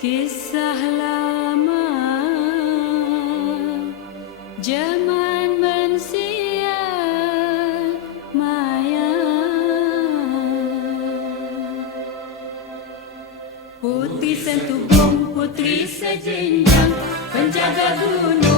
Kisah lama Zaman mensia maya. Putih sentubung putri sejinjang Penjaga gunung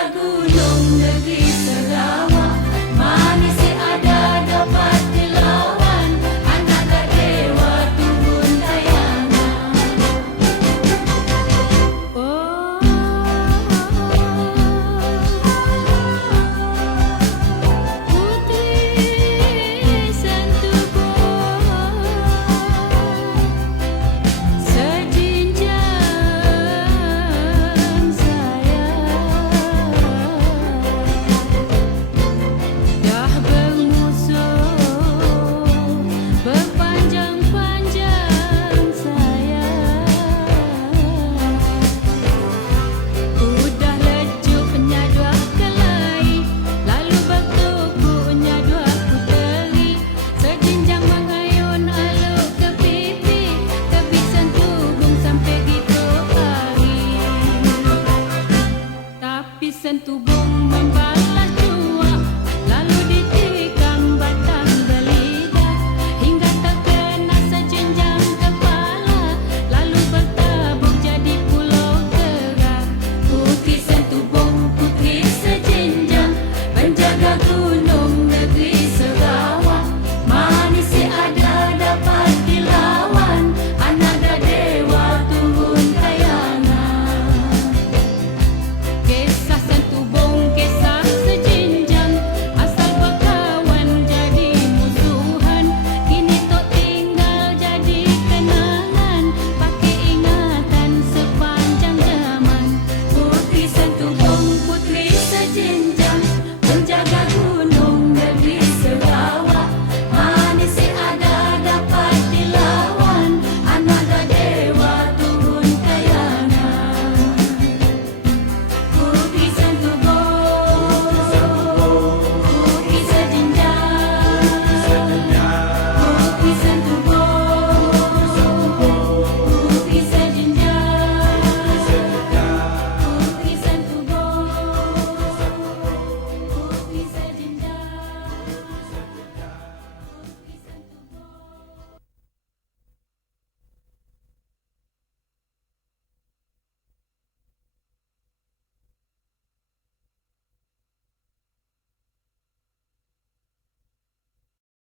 I'm a Laguna.